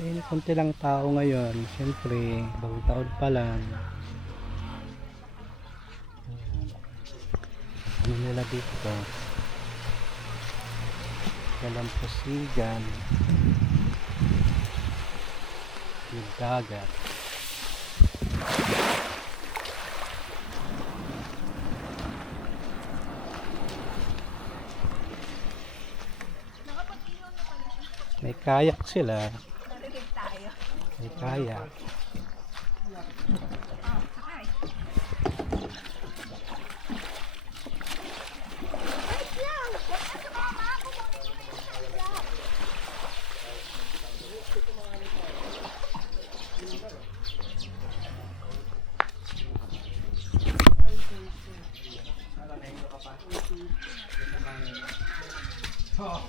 Ayun, konti lang tao ngayon. Siyempre, bagong taon pa lang. Ano nila dito? Dalampasigan. Yung dagat. May kayak sila. May kayak. Oh,